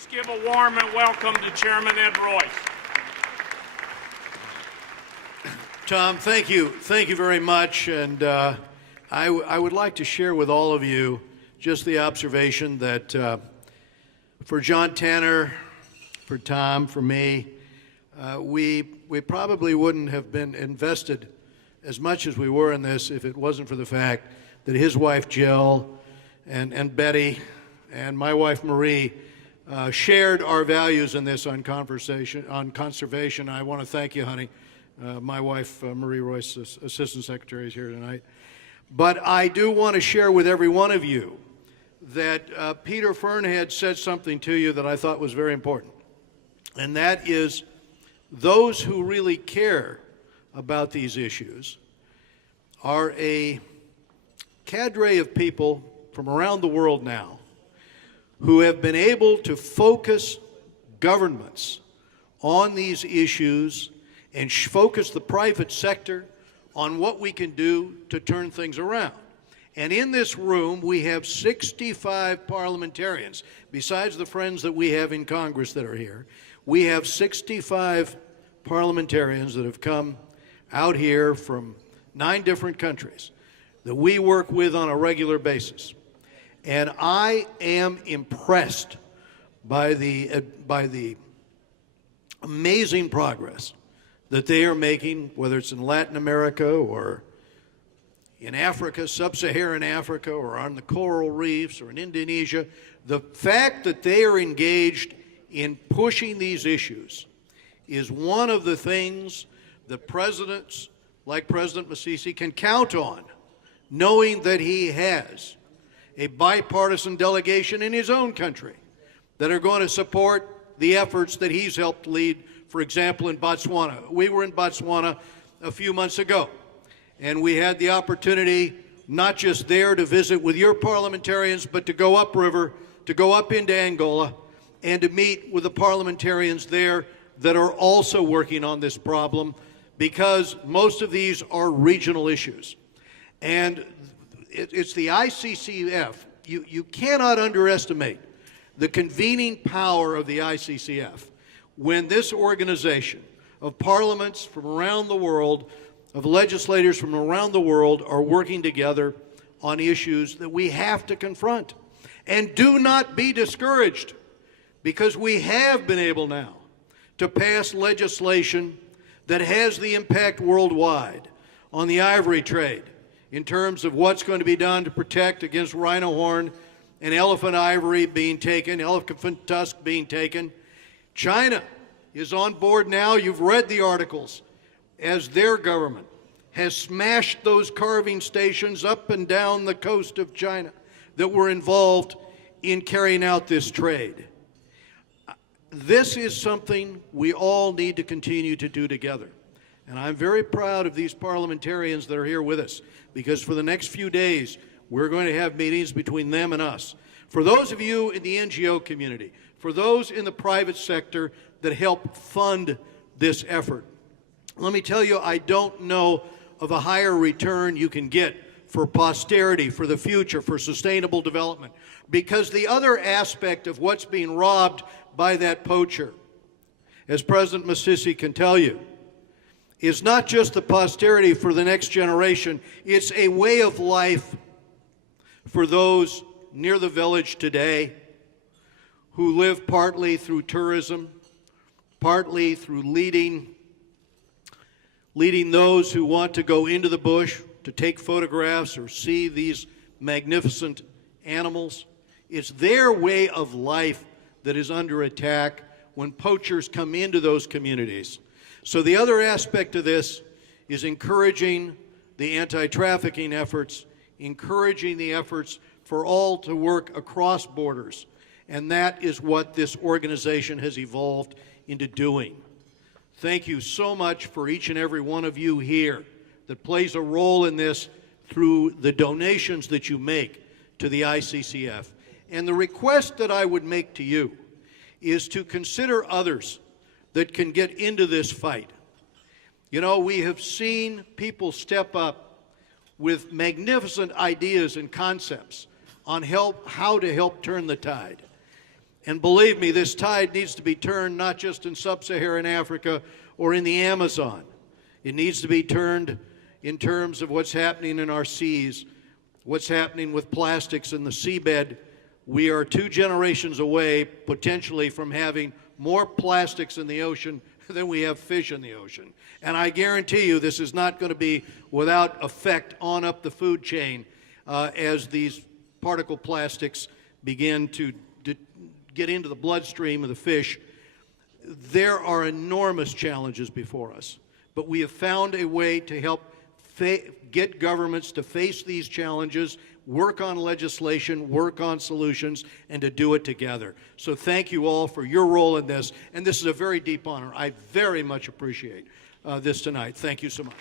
Please give a warm and welcome to Chairman Ed Royce. Tom, thank you. Thank you very much. And I would like to share with all of you just the observation that for John Tanner, for Tom, for me, we probably wouldn't have been invested as much as we were in this if it wasn't for the fact that his wife Jill and Betty and my wife Marie shared our values in this on conservation. I want to thank you, honey. My wife, Marie Royce, Assistant Secretary, is here tonight. But I do want to share with every one of you that Peter Fernhead said something to you that I thought was very important. And that is, those who really care about these issues are a cadre of people from around the world now who have been able to focus governments on these issues and focus the private sector on what we can do to turn things around. And in this room, we have 65 parliamentarians. Besides the friends that we have in Congress that are here, we have 65 parliamentarians that have come out here from 9 different countries that we work with on a regular basis. And I am impressed by the amazing progress that they are making, whether it's in Latin America or in Africa, sub-Saharan Africa, or on the coral reefs or in Indonesia. The fact that they are engaged in pushing these issues is one of the things that presidents like President Masisi can count on, knowing that he has a bipartisan delegation in his own country that are going to support the efforts that he's helped lead. For example, in Botswana. We were in Botswana a few months ago, and we had the opportunity not just there to visit with your parliamentarians, but to go upriver, to go up into Angola, and to meet with the parliamentarians there that are also working on this problem, because most of these are regional issues. And it's the ICCF. You cannot underestimate the convening power of the ICCF. When this organization of parliaments from around the world, of legislators from around the world are working together on issues that we have to confront. And do not be discouraged, because we have been able now to pass legislation that has the impact worldwide on the ivory trade in terms of what's going to be done to protect against rhino horn and elephant ivory being taken, elephant tusk being taken. China is on board now. You've read the articles as their government has smashed those carving stations up and down the coast of China that were involved in carrying out this trade. This is something we all need to continue to do together. And I'm very proud of these parliamentarians that are here with us, because for the next few days, we're going to have meetings between them and us. For those of you in the NGO community, for those in the private sector that help fund this effort, let me tell you, I don't know of a higher return you can get for posterity, for the future, for sustainable development. Because the other aspect of what's being robbed by that poacher, as President Masisi can tell you, is not just the posterity for the next generation, it's a way of life for those near the village today who live partly through tourism, partly through leading those who want to go into the bush to take photographs or see these magnificent animals. It's their way of life that is under attack when poachers come into those communities. So the other aspect of this is encouraging the anti-trafficking efforts, encouraging the efforts for all to work across borders. And that is what this organization has evolved into doing. Thank you so much for each and every one of you here that plays a role in this through the donations that you make to the ICCF. And the request that I would make to you is to consider others that can get into this fight. You know, we have seen people step up with magnificent ideas and concepts on how to help turn the tide. And believe me, this tide needs to be turned not just in sub-Saharan Africa or in the Amazon. It needs to be turned in terms of what's happening in our seas, what's happening with plastics in the seabed. We are 2 generations away, potentially, from having more plastics in the ocean than we have fish in the ocean. And I guarantee you this is not going to be without effect on up the food chain as these particle plastics begin to get into the bloodstream of the fish. There are enormous challenges before us, but we have found a way to help get governments to face these challenges, work on legislation, work on solutions, and to do it together. So thank you all for your role in this, and this is a very deep honor. I very much appreciate this tonight. Thank you so much.